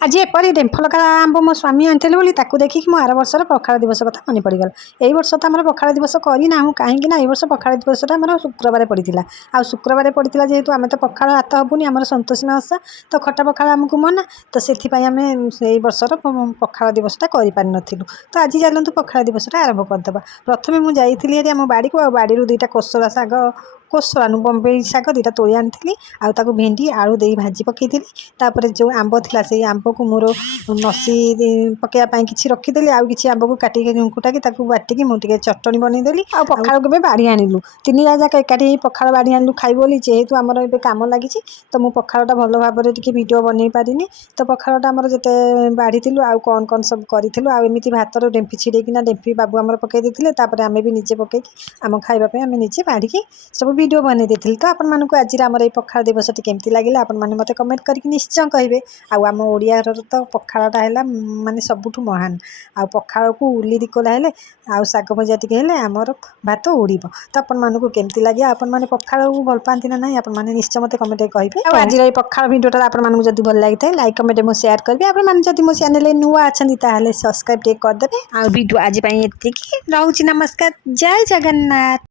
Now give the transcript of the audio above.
आज एपरी डेम्फलका आंब मो स्वामी आनी बोली देखिक मो आर वर्षर पखाड़ दिवस कथा मन पड़गला। यही वर्ष तो आम पखाड़ दिवस करना कहीं वर्ष पखाड़ दिवसटा आम शुक्रवार पड़ता आ शुक्रवार पड़ता जेहेतु आम तो पखाड़ हाथ हेबुनि आम सतोषी ओषा तो खटा पखाड़ आमको मना तो से आम वर्षर पखाड़ दिवसटा कर तो आज चलतु पखाड़ दिवसटा आरंभ करदे। प्रथम मुझे आम बाड़ी को बाड़ी दुईटा कोसला शाग कोसला नु बम्बई शाग दुईटा तोली आनी आउ भेंडी आलू दे भाजी पकई तापर जो आंब थिला से आंब को मोर नसी पकड़ापी किसी रखीदेली आउ कि आंब को काटिक कुटाकी बाटिकी मुझे चटनी बनईदेली आ पखाड़ को बाड़ी आणलु तीन जाक एकाठी पखाड़ बाड़ी आणलु खाई बोली जेहेतु आमर ए कम लगी तो मुझे पखाड़टा भल भाव में वीडियो बनई पारिनी तो पखाड़टा आमर जिते बाढ़ी आउ कौन कौन सब करूँ आमती भात डेम्फी छिड़ेकिना डेम्फी बाबू आम पकई देते आम भी निजे पकई आम खावाई आम निजे बाढ़ी सब वीडियो बनई देती तो आपको आज आमर ये पखाड़ दिवस केमती लगे आपने मत कमेंट करके निश्चय कहे आम ओडिया तो पखाड़टा है माने सबुठ महान आ पखाड़ को उली दिकोला है आउ शाग भजा टे आमर भात उड़ब तो आपको केमती लगे आपने पखाड़ को भल पाती ना ना आपने निश्चय मत कमेंट कहे आज ये पखाड़ भिडियोटा आपको जब भल लगी था लाइक कमेंट मो शेयर करी आपने मो चैनल नुआ अच्छा सब्सक्राइब करदे आ वीडियो आज रोची नमस्कार जय जगन्नाथ।